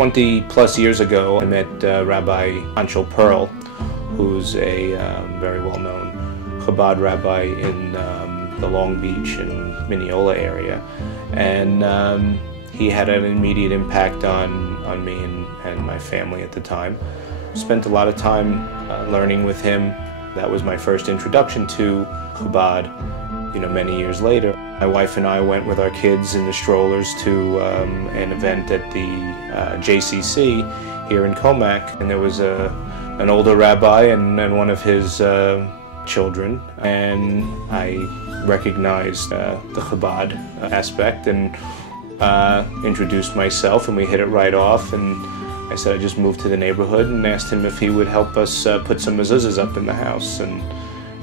20 plus years ago, I met Rabbi Anshel Pearl, who's a very well-known Chabad rabbi in the Long Beach and Mineola area. And he had an immediate impact on me and my family at the time. Spent a lot of time learning with him. That was my first introduction to Chabad. Many years later, my wife and I went with our kids in the strollers to an event at the JCC here in Comac, and there was an older rabbi and one of his children, and I recognized the Chabad aspect and introduced myself, and we hit it right off. And I said I just moved to the neighborhood and asked him if he would help us put some mezuzahs up in the house. And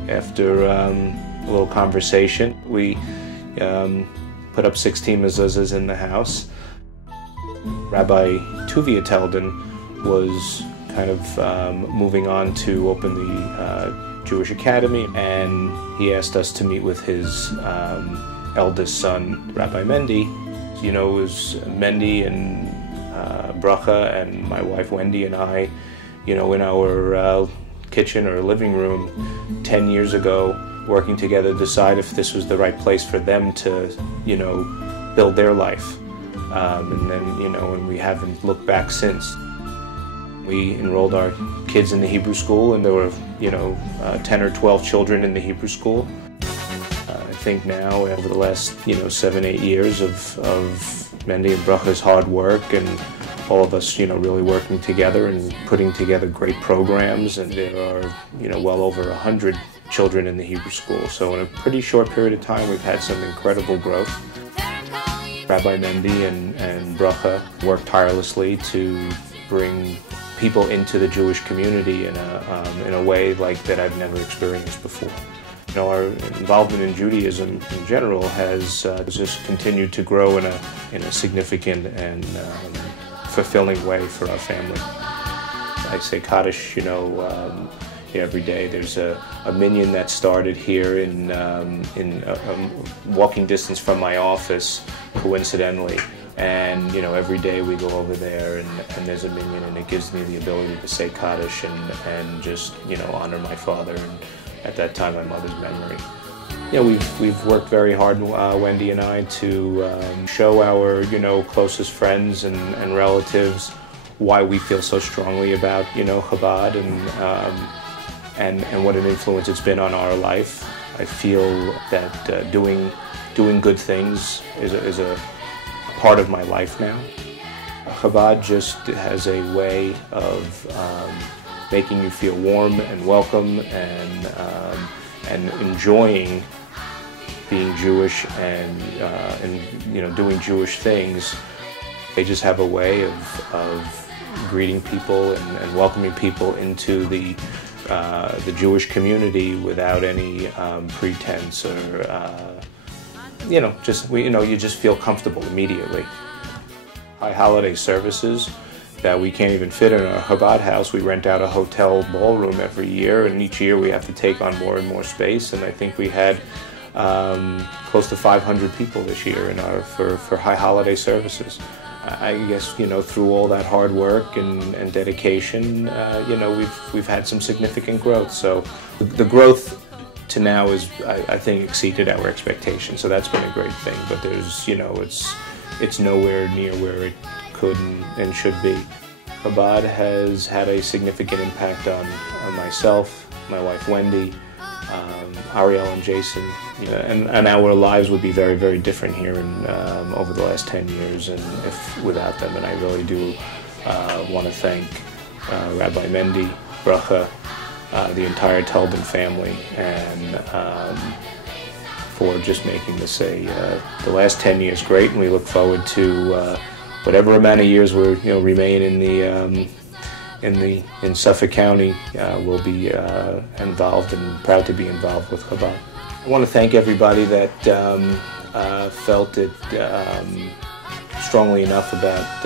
after a little conversation, we put up 16 mezuzahs in the house. Rabbi Tuvia Teldon was kind of moving on to open the Jewish Academy, and he asked us to meet with his eldest son, Rabbi Mendy. It was Mendy and Bracha and my wife Wendy and I, in our kitchen or living room 10 years ago, working together to decide if this was the right place for them to, build their life. And then, and we haven't looked back since. We enrolled our kids in the Hebrew school, and there were, 10 or 12 children in the Hebrew school. I think now, over the last, 7-8 years of Mendy and Bracha's hard work and all of us, really working together and putting together great programs, and there are, well over 100 children in the Hebrew school. So in a pretty short period of time, we've had some incredible growth. Rabbi Mendy and Bracha worked tirelessly to bring people into the Jewish community in a way like that I've never experienced before. Our involvement in Judaism in general has just continued to grow in a significant and fulfilling way for our family. I say Kaddish, every day. There's a minyan that started here in walking distance from my office, coincidentally. And every day we go over there and there's a minyan, and it gives me the ability to say Kaddish and just honor my father and at that time my mother's memory. We've worked very hard, Wendy and I, to show our closest friends and relatives why we feel so strongly about Chabad and what an influence it's been on our life. I feel that doing good things is a part of my life now. Chabad just has a way of making you feel warm and welcome and enjoying being Jewish and doing Jewish things. They just have a way of greeting people and welcoming people into the Jewish community without any pretense or you just feel comfortable immediately. High holiday services that we can't even fit in our Chabad house. We rent out a hotel ballroom every year, and each year we have to take on more and more space. And I think we had close to 500 people this year for high holiday services. I guess through all that hard work and dedication, we've had some significant growth. So the growth to now is, I think, exceeded our expectations. So that's been a great thing. But there's, it's nowhere near where it could and should be. Chabad has had a significant impact on myself, my wife Wendy, Ariel and Jason, and our lives would be very, very different here over the last 10 years, and if without them. And I really do want to thank Rabbi Mendy, Bracha, the entire Teldon family, and for just making this the last 10 years great. And we look forward to whatever amount of years we remain in Suffolk County. We'll be involved and proud to be involved with Chabad. I want to thank everybody that felt it strongly enough about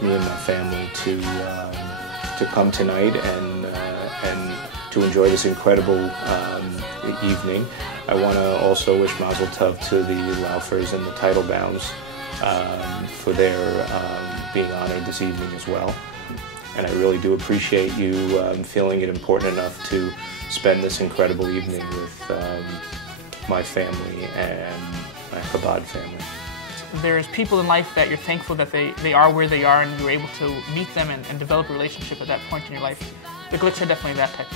me and my family to come tonight and to enjoy this incredible evening. I want to also wish Mazel Tov to the Laufers and the Title Bounds for their being honored this evening as well. And I really do appreciate you feeling it important enough to spend this incredible evening with my family and my Chabad family. There's people in life that you're thankful that they are where they are and you're able to meet them and develop a relationship at that point in your life. The Glicks are definitely that type.